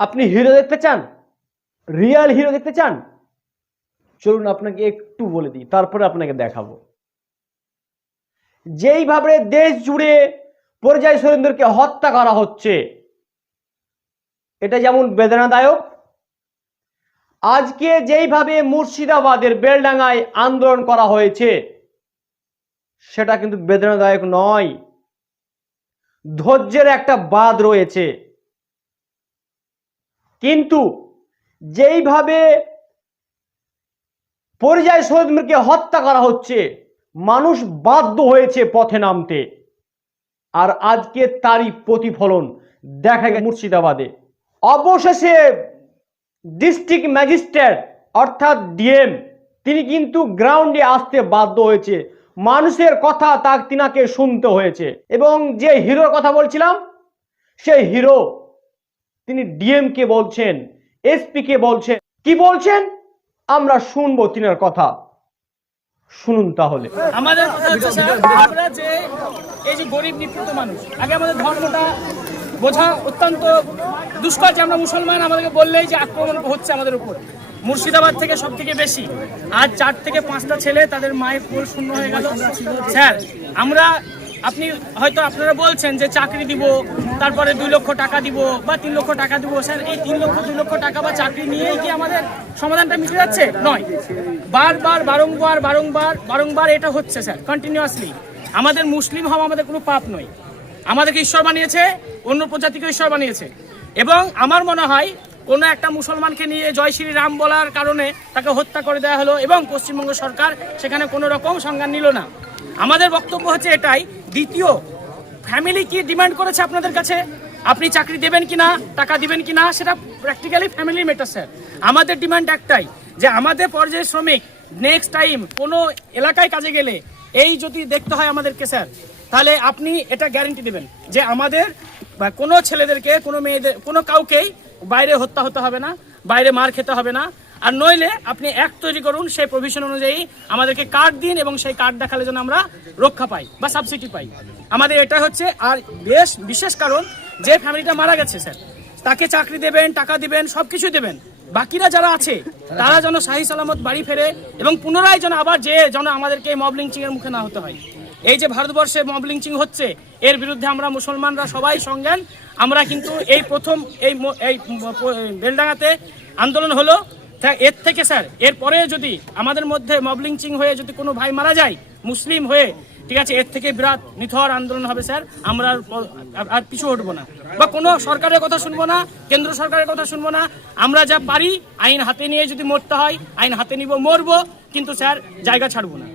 আপনি হিরো দেখতে চান? রিয়াল হিরো দেখতে চান? চলুন আপনাকে একটু বলে দিই, তারপরে আপনাকে দেখাবো। যেইভাবে দেশ জুড়ে পরিযায়ী শ্রমিকদেরকে হত্যা করা হচ্ছে, এটা যেমন বেদনাদায়ক, আজকে যেইভাবে মুর্শিদাবাদের বেলডাঙ্গায় আন্দোলন করা হয়েছে, সেটা কিন্তু বেদনাদায়ক নয়। ধৈর্যের একটা বাদ রয়েছে। কিন্তু যেইভাবে পরিযায়ী শ্রমিকদেরকে হত্যা করা হচ্ছে, মানুষ বাধ্য হয়েছে পথে নামতে। আর আজকে তারই প্রতিফলন দেখা গেছে মুর্শিদাবাদে। অবশেষে ডিস্ট্রিক্ট ম্যাজিস্ট্রেট অর্থাৎ ডিএম, তিনি কিন্তু গ্রাউন্ডে আসতে বাধ্য হয়েছে। মানুষের কথা তা তিনাকে শুনতে হয়েছে। এবং যে হিরোর কথা বলছিলাম, সেই হিরো তিনি ডিএম কে বলছেন এসপি কে বলছেন। কি বলছেন? আমরা শুনব তিনার কথা। শুনুন তাহলে। আমাদের এই যে গরিব মানুষ, আগে আমাদের ধর্মটা বোঝা অত্যন্ত দুষ্কর যে আমরা মুসলমান, আমাদেরকে বললেই যে আক্রমণ হচ্ছে আমাদের উপর। মুর্শিদাবাদ থেকে সব থেকে বেশি। আজ চার থেকে পাঁচটা ছেলে তাদের মায়ের কোল শূন্য হয়ে গেল। স্যার, আমরা আপনি হয়তো আপনারা বলছেন যে চাকরি দিব, তারপরে দুই লক্ষ টাকা দিব বা তিন লক্ষ টাকা দিব। স্যার, এই তিন লক্ষ, দুই লক্ষ টাকা বা চাকরি নিয়েই কি আমাদের সমাধানটা মিটে যাচ্ছে? নয়। বারবার, বারংবার বারংবার বারংবার এটা হচ্ছে, স্যার কন্টিনিউয়াসলি আমাদের মুসলিম হওয়া আমাদের কোনো পাপ নয়। আমাদেরকে ঈশ্বর বানিয়েছে, অন্য প্রজাতিকে ঈশ্বর বানিয়েছে। এবং আমার মনে হয় কোনো একটা মুসলমানকে নিয়ে জয় শ্রী রাম বলার কারণে তাকে হত্যা করে দেওয়া হলো এবং পশ্চিমবঙ্গ সরকার সেখানে কোনো রকম সংজ্ঞান নিল না। আমাদের বক্তব্য হচ্ছে এটাই দ্বিতীয় ফ্যামিলি কি ডিমান্ড করেছে আপনাদের কাছে? আপনি চাকরি দেবেন কি না টাকা দিবেন কিনা, সেটা প্র্যাকটিক্যালি ফ্যামিলি ম্যাটার স্যার আমাদের ডিমান্ড একটাই, যে আমাদের পর্যায়ে শ্রমিক নেক্সট টাইম কোনো এলাকায় কাজে গেলে, এই যদি দেখতে হয় আমাদেরকে স্যার তাহলে আপনি এটা গ্যারেন্টি দেবেন যে আমাদের বা কোনো ছেলেদেরকে, কোনো মেয়েদের, কোনো কাউকেই বাইরে হত্যা হতে হবে না, বাইরে মার খেতে হবে না আর নইলে আপনি এক তৈরি করুন সেই প্রভিশন অনুযায়ী আমাদেরকে কার্ড দিন এবং সেই কার্ড দেখালে যেন আমরা রক্ষা পাই বা সাবসিডি পাই। আমাদের এটা হচ্ছে, আর বেশ, বিশেষ কারণ, যে ফ্যামিলিটা মারা গেছে স্যার তাকে চাকরি দেবেন, টাকা দিবেন সব কিছু দেবেন। বাকিরা যারা আছে, তারা যেন শাহী সালামত বাড়ি ফেরে এবং পুনরায় যেন আবার যে যেন আমাদেরকে মব এর মুখে না হতে হয়। এই যে ভারতবর্ষে মব হচ্ছে, এর বিরুদ্ধে আমরা মুসলমানরা সবাই সংজ্ঞান আমরা কিন্তু এই প্রথম, এই এই বেলডাঙ্গাতে আন্দোলন হলো। এর থেকে স্যার এরপরে যদি আমাদের মধ্যে মব লিঞ্চিং হয়ে যদি কোনো ভাই মারা যায় মুসলিম হয়ে ঠিক আছে এর থেকে বিরাট নিথর আন্দোলন হবে স্যার আমরা আর পিছু হটবো না। বা কোনো সরকারের কথা শুনব না কেন্দ্র সরকারের কথা শুনব না আমরা যা পারি আইন হাতে নিয়ে যদি মরতে হয় আইন হাতে নিব মরবো কিন্তু স্যার জায়গা ছাড়বো না।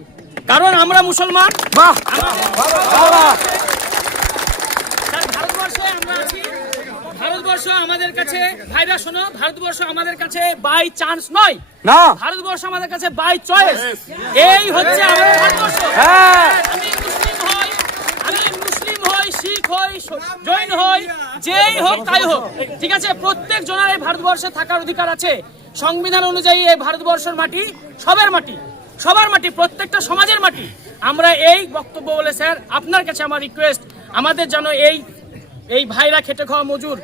কারণ আমরা মুসলমান বাহ স্যার ভারতবর্ষে আমরা আছি ভারতবর্ষ আমাদের কাছে ভাইরা শোনো ভারতবর্ষ আমাদের কাছে বাই চান্স নয়। না। ভারতবর্ষ আমাদের কাছে বাই চয়েস এই হচ্ছে আমাদের ভারতবর্ষ। হ্যাঁ। আমি মুসলিম হই আমি মুসলিম হই শিখ হই জৈন হই যেই হোক তাই হোক। ঠিক আছে প্রত্যেক জনের এই ভারতবর্ষে থাকার অধিকার আছে। সংবিধান অনুযায়ী এই ভারতবর্ষের মাটি সবার মাটি সবার মাটি প্রত্যেকটা সমাজের মাটি। আমরা এই বক্তব্য বলে স্যার আপনার কাছে আমার রিকোয়েস্ট আমাদের যেন এই এই ভাইরা খেটে খাওয়া মজুর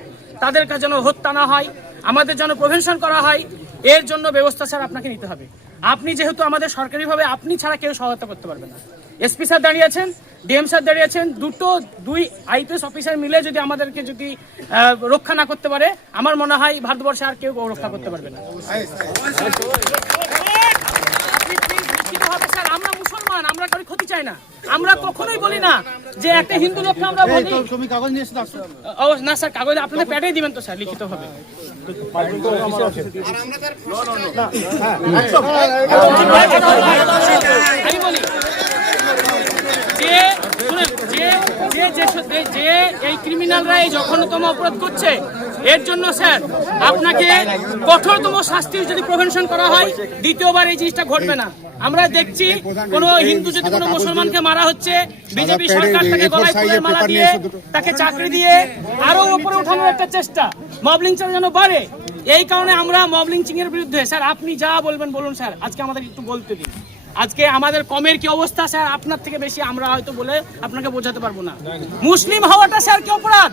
তাদের কাছে যেন হত্যা না হয়, আমাদের যেন প্রভেনশন করা হয়, এর জন্য ব্যবস্থা স্যার আপনাকে নিতে হবে। আপনি যেহেতু আমাদের সরকারিভাবে, আপনি ছাড়া কেউ সহায়তা করতে পারবে না। এসপি স্যার দাঁড়িয়েছেন ডিএম স্যার দাঁড়িয়েছেন দুটো, দুই আইপিএস অফিসার মিলে যদি আমাদেরকে যদি রক্ষা না করতে পারে, আমার মনে হয় ভারতবর্ষে আর কেউ রক্ষা করতে পারবে না আপনি please নিশ্চিত হবে স্যার আমরা মুসলমান আমরা কারও ক্ষতি চাই না আমরা কখনোই বলি না যে একটা হিন্দু লোককে আমরা বলি তুমি কাগজ নিয়ে এসে না স্যার কাগজ আপনাদের প্যাডেই দিবেন তো স্যার লিখিত হবে আমি বলি যে যে- যে এই ক্রিমিনালরা এই জঘন্যতম অপরাধ করছে এর জন্য স্যার আপনাকে কঠোরতম শাস্তির যদি প্রিভেনশন করা হয় দ্বিতীয়বার এই জিনিসটা ঘটবে না। আমরা দেখছি কোন হিন্দু যদি কোনো মুসলমানকে মারা হচ্ছে বিজেপি সরকার তাকে গলায় ফুলের মালা দিয়ে তাকে চাকরি দিয়ে আরও উপরে ওঠানোর একটা চেষ্টা। মবলিং চাল যেন বাড়ে এই কারণে আমরা মবলিং চিং এর বিরুদ্ধে স্যার আপনি যা বলবেন বলুন স্যার। আজকে আমাদের একটু বলতে দিন। আজকে আমাদের কমের কি অবস্থা স্যার? আপনার থেকে বেশি আমরা হয়তো বলে আপনাকে বোঝাতে পারব না। মুসলিম হওয়াটা স্যার কি অপরাধ?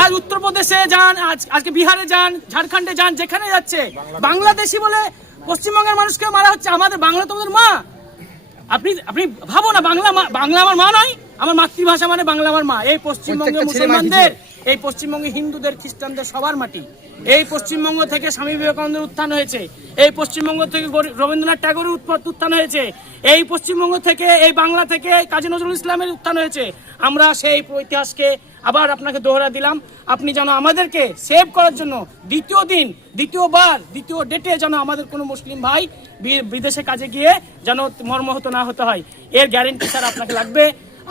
আজ উত্তরপ্রদেশে যান আজকে বিহারে যান ঝাড়খণ্ডে যান যেখানে যাচ্ছে। বাংলাদেশি বলে পশ্চিমবঙ্গের মানুষকে মারা হচ্ছে আমাদের বাংলা তোমাদের মা। আপনি আপনি ভাবো না বাংলা বাংলা আমার মা নয় আমার মাতৃভাষা মানে বাংলা আমার মা। এই পশ্চিমবঙ্গের মুসলমানদের এই পশ্চিমবঙ্গে হিন্দুদের, খ্রিস্টানদের সবার মাটি। এই পশ্চিমবঙ্গ থেকে স্বামী বিবেকানন্দের উত্থান হয়েছে। এই পশ্চিমবঙ্গ থেকে রবীন্দ্রনাথ ঠাকুরের উত্থান হয়েছে। এই পশ্চিমবঙ্গ থেকে, এই বাংলা থেকে কাজী নজরুল ইসলামের উত্থান হয়েছে। আমরা সেই ইতিহাসকে আবার আপনাকে দোহরা দিলাম। আপনি যেন আমাদেরকে সেভ করার জন্য দ্বিতীয় দিন, দ্বিতীয়বার, দ্বিতীয় ডেটে যেন আমাদের কোনো মুসলিম ভাই বিদেশে কাজে গিয়ে যেন মর্মাহত না হতে হয়। এর গ্যারেন্টি স্যার আপনাকে লাগবে।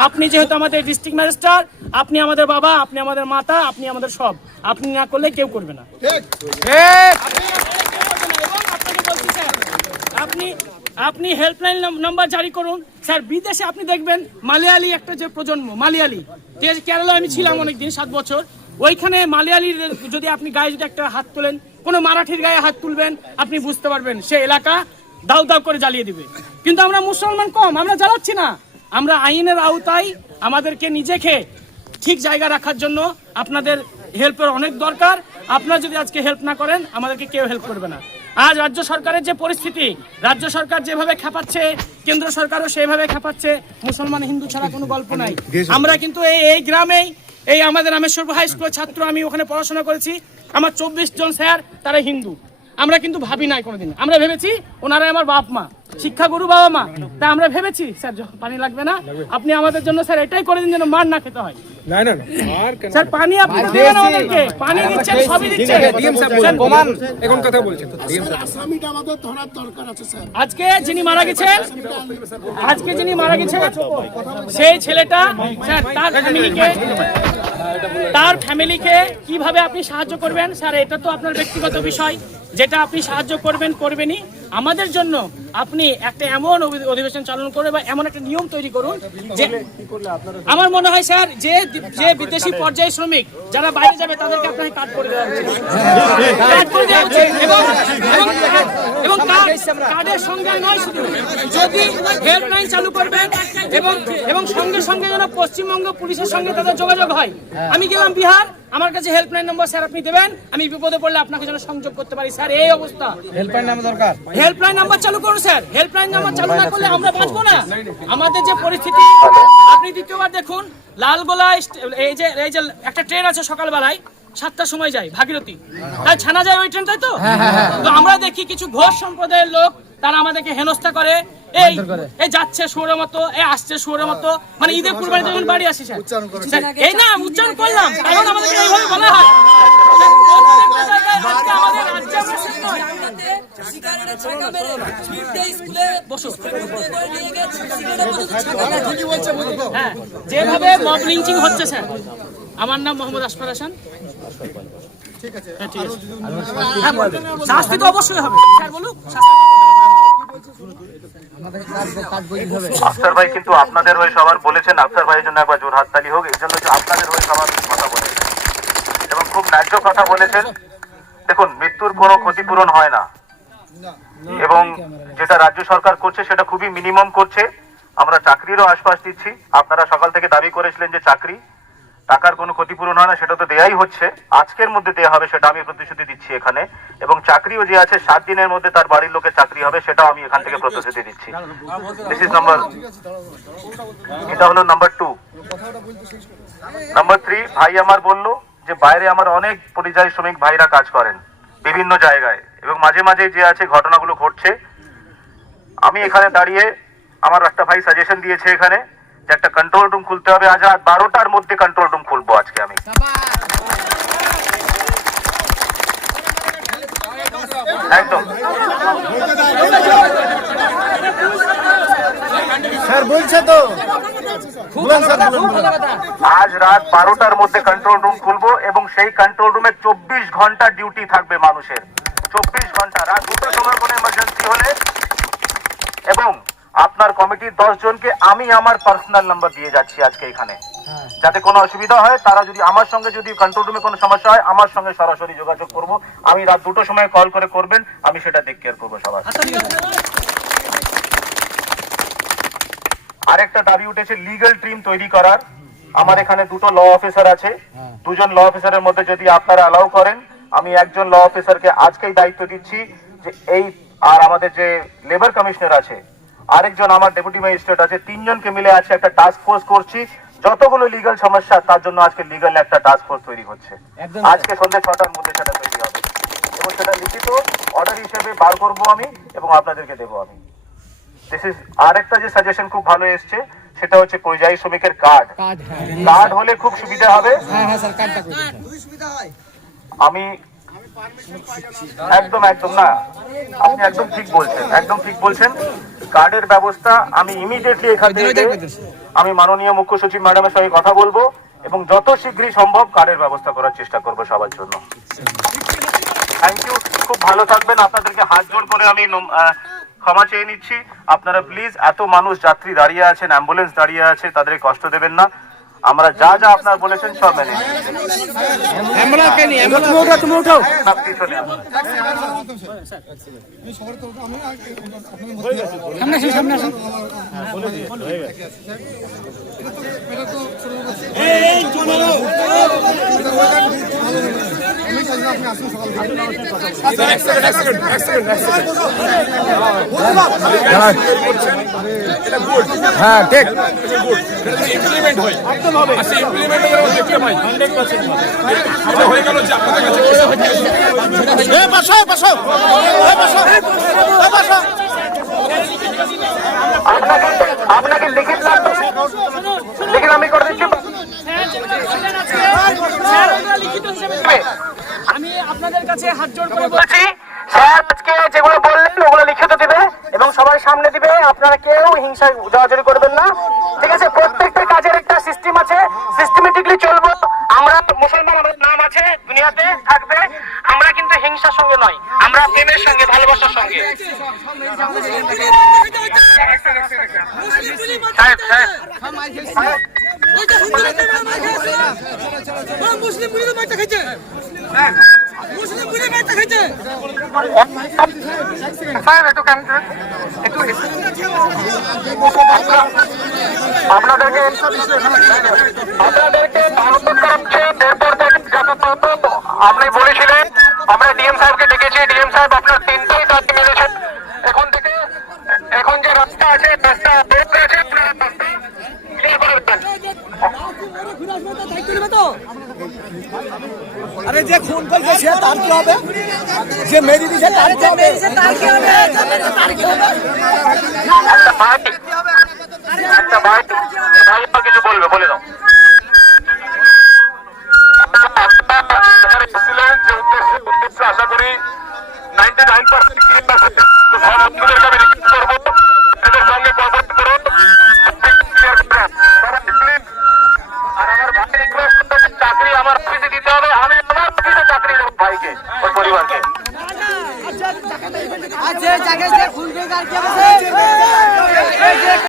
আপনি যেহেতু আমাদের ডিস্ট্রিক্ট ম্যাজিস্ট্রার আপনি আমাদের বাবা আপনি আমাদের মাতা আপনি আমাদের সব। আপনি না করলে কেউ করবে না। আপনি আপনি হেল্পলাইন নাম্বার জারি করুন। স্যার বিদেশে আপনি দেখবেন মালয়ালি একটা যে প্রজন্ম মালয়ালি যে কেরালায় আমি ছিলাম অনেকদিন সাত বছর ওইখানে মালয়ালির যদি আপনি গায়ে যদি একটা হাত তোলেন কোনো মারাঠির গায়ে হাত তুলবেন আপনি বুঝতে পারবেন সে এলাকা দাউ দাউ করে জ্বালিয়ে দিবে। কিন্তু আমরা মুসলমান কম আমরা জ্বালাচ্ছি না। আমরা আইনের আওতায় আমাদেরকে নিজেকে ঠিক জায়গা রাখার জন্য আপনাদের হেল্পের অনেক দরকার। আপনারা যদি আজকে হেল্প না করেন, আমাদেরকে কেউ হেল্প করবে না। আজ রাজ্য সরকারের যে পরিস্থিতি, রাজ্য সরকার যেভাবে খেপাচ্ছে, কেন্দ্র সরকারও সেইভাবে খেপাচ্ছে, মুসলমান, হিন্দু ছাড়া কোনো গল্প নাই। আমরা কিন্তু এই এই গ্রামেই, এই আমাদের রামেশ্বর হাই স্কুলের ছাত্র আমি ওখানে পড়াশোনা করেছি। আমার চব্বিশ জন স্যার, তারা হিন্দু। আমরা কিন্তু ভাবি নাই কোনোদিন। আমরা ভেবেছি ওনারাই আমার বাপ মা। শিক্ষাগুরু বাবা মা। তা আমরা ভেবেছি স্যার পানি লাগবে না আপনি আমাদের জন্য স্যার এটাই করে দিন যেন মার না খেতে হয়। না না স্যার পানি আপনি দেবেন আমাদেরকে। পানি দিচ্ছেন সবই দিচ্ছেন। ডিএম সাহেব স্যার, প্রমাণ এখন কথা বলছেন। আসামিটা আমাদের ধরার দরকার আছে স্যার। আজকে যিনি মারা গেছেন আজকে যিনি মারা গেছেন সেই ছেলেটা স্যার তার ফ্যামিলিকে তার ফ্যামিলিকে কীভাবে আপনি সাহায্য করবেন? স্যার এটা তো আপনার ব্যক্তিগত বিষয়। যেটা আপনি সাহায্য করবেন করবেনই। আমাদের জন্য আপনি একটা এমন অধিবেশন চালন করে বা এমন একটা নিয়ম তৈরি করুন যে আমার মনে হয় স্যার যে যে বিদেশি পর্যায়ে শ্রমিক যারা বাইরে যাবে তাদেরকে আপনাকে কাট করে দেওয়া উচিত। কাট করে দেওয়া উচিত। এবং এবং- এবং কার্ডের সঙ্গে নয় শুধু। যদি হেল্পলাইন চালু করবেন এবং এবং সঙ্গে সঙ্গে যেন পশ্চিমবঙ্গ পুলিশের সঙ্গে তাদের যোগাযোগ হয়। আমি গেলাম বিহার আমার কাছে হেল্পলাইন নম্বর স্যার আপনি দেবেন। আমি বিপদে পড়লে আপনাকে যেন সংযোগ করতে পারি। স্যার এই অবস্থা। হেল্পলাইন নাম দরকার। হেল্পলাইন নাম্বার চালু করুন স্যার হেল্পলাইন নাম্বার চালু না করলে আমরা বাঁচবো না। আমাদের যে পরিস্থিতি আপনি দ্বিতীয়বার দেখুন লালগোলায় এই যে এই যে একটা ট্রেন আছে সকালবেলায় সাতটার সময় যায় ভাগীরথী। তাই ছানা যায় ওই ট্রেন তাই তো? তো আমরা দেখি কিছু ঘোষ সম্প্রদায়ের লোক তারা আমাদেরকে হেনস্থা করে। এই এই যাচ্ছে শুয়োরের মতো এই আসছে শুয়োরের মতো। মানে ঈদের কুরবানি যখন বাড়ি আসি এই না উচ্চারণ করলাম। কারণ আমাদেরকে এইভাবে বলা হয়। হ্যাঁ যেভাবে মব লিঞ্চিং হচ্ছে স্যার। আমার নাম মোহাম্মদ আসফার হাসান। হ্যাঁ, ঠিক আছে। হ্যাঁ, বলুন। শাস্তি তো অবশ্যই হবে। স্যার বলুন শাস্তি। আফসার ভাই কিন্তু আপনাদের হয়ে সবার বলেছেন আফসার ভাইয়ের জন্য একবার জোর হাততালি হোক এই জন্য আপনাদের হয়ে সবার কথা বলেছেন। এবং খুব ন্যায্য কথা বলেছেন। দেখুন মৃত্যুর কোনো ক্ষতিপূরণ হয় না। এবং যেটা রাজ্য সরকার করছে সেটা খুবই মিনিমাম করছে। আমরা চাকরিরও আশ্বাস দিচ্ছি। আপনারা সকাল থেকে দাবি করেছিলেন যে চাকরি টাকার কোনো ক্ষতিপূরণ হয় না, সেটা তো দেয়াই হচ্ছে। আজকের মধ্যে দেয়া হবে, সেটা আমি প্রতিশ্রুতি দিচ্ছি এখানে। এবং চাকরিও যে আছে, সাত দিনের মধ্যে তার বাড়ির লোকের চাকরি হবে, সেটাও আমি এখান থেকে প্রতিশ্রুতি দিচ্ছি। দিস ইজ নাম্বার এটা হলো নাম্বার টু নাম্বার থ্রি ভাই আমার বলল যে বাইরে আমার অনেক পরিযায়ী শ্রমিক ভাইরা কাজ করেন, বিভিন্ন জায়গায়। এবং মাঝে মাঝে যে আছে, ঘটনাগুলো ঘটছে। আমি এখানে দাঁড়িয়ে আমার একটা ভাই সাজেশন দিয়েছে এখানে। যে একটা কন্ট্রোল রুম খুলতে হবে। আজ রাত বারোটার মধ্যে কন্ট্রোল রুম খুলবো আজকে আমি। একদম। স্যার বলছে তো। আজ রাত বারোটার মধ্যে কন্ট্রোল রুম খুলবো এবং সেই কন্ট্রোল রুমে চব্বিশ ঘণ্টা ডিউটি থাকবে মানুষের। চব্বিশ ঘণ্টা রাত দুটোর সময় কোনো এমার্জেন্সি আপনার কমিটির দশ জনকে আমি আমার পার্সোনাল নাম্বার দিয়ে যাচ্ছি আজকে এখানে। যাতে কোনো অসুবিধা হয় তারা যদি আমার সঙ্গে যদি কন্ট্রোল রুমে কোনো সমস্যা হয় আমার সঙ্গে সরাসরি যোগাযোগ করব। আমি রাত দুটো সময় কল করে করবেন আমি সেটা টেক কেয়ার করব সবার। আরেকটা দাবি উঠেছে লিগ্যাল টিম তৈরি করার। আমার এখানে দুটো ল অফিসার আছে। দুজন ল অফিসারের মধ্যে যদি আপনারা অ্যালাউ করেন আমি একজন ল অফিসারকে আজকেই দায়িত্ব দিচ্ছি যে এই আর আমাদের যে লেবার কমিশনার আছে আরেকজন আমার ডেপুটি ম্যাজিস্ট্রেট আছে তিনজনকে মিলে আছে একটা টাস্ক ফোর্স করছি। যতগুলো লিগ্যাল সমস্যা তার জন্য আজকে লিগ্যাল একটা টাস্ক ফোর্স তৈরি হচ্ছে। আজকে সন্ধ্যে ছটার মধ্যে সেটা তৈরি হবে। এবং সেটা লিখিত অর্ডার হিসেবে বার করব আমি এবং আপনাদেরকে দেবো আমি। দিস ইজ আরেকটা যে সাজেশন খুব ভালো এসছে সেটা হচ্ছে পরিযায়ী শ্রমিকের কার্ড কার্ড হলে খুব সুবিধা হবে। সুবিধা হয়। আমি একদম একদম না। আপনি একদম ঠিক বলছেন একদম ঠিক বলছেন। কার্ডের ব্যবস্থা আমি ইমিডিয়েটলি এখান থেকে আমি মাননীয় মুখ্য সচিব ম্যাডামের সঙ্গে কথা বলব এবং যত শীঘ্রই সম্ভব কার্ডের ব্যবস্থা করার চেষ্টা করব সবার জন্য। থ্যাংক ইউ খুব ভালো থাকবেন। আপনাদেরকে হাত জোড় করে আমি ক্ষমা চেয়ে নিচ্ছি। আপনারা প্লিজ এত মানুষ যাত্রী দাঁড়িয়ে আছেন অ্যাম্বুলেন্স দাঁড়িয়ে আছে তাদের কষ্ট দেবেন না। আমরা যা যা আপনারা বলেছেন সব মেনে হ্যাঁ। ঠিক। ইমপ্লিমেন্ট হয়। হবে। ইমপ্লিমেন্ট এর দেখতে পাই। 100% এটা হয়ে গেল যে আপনাদের কাছে আপনাকে আপনাকে লিখিত লাগবে লিখিত আমি করে দিচ্ছি যেগুলো বললেন ওগুলো লিখিত হিসেবে আমি আপনাদের কাছে হাত জোড় করে বলছি। স্যার আজকে যেগুলো বললেন ওগুলো লিখিত দিবে এবং সবার সামনে দিবে। আপনারা কেউ হিংসা জড়াজড়ি করবেন না। ঠিক আছে প্রত্যেকটা প্রেমের সঙ্গে ভালোবাসার সঙ্গে। আপনাদেরকে আপনাদেরকে ভারত থেকে আপনি বলেছিলেন আমরা ডিএম সাহেবকে ডেকেছি ডিএম সাহেব আপনার তিনটেই দাবি মেনেছেন। এখন থেকে এখন যে রাস্তা আছে রাস্তা করে দেবেন। আরে যে খুন করছে সে তার কি হবে? যে মেরে দিছে তার কি হবে? একটা ভাই একটা ভাই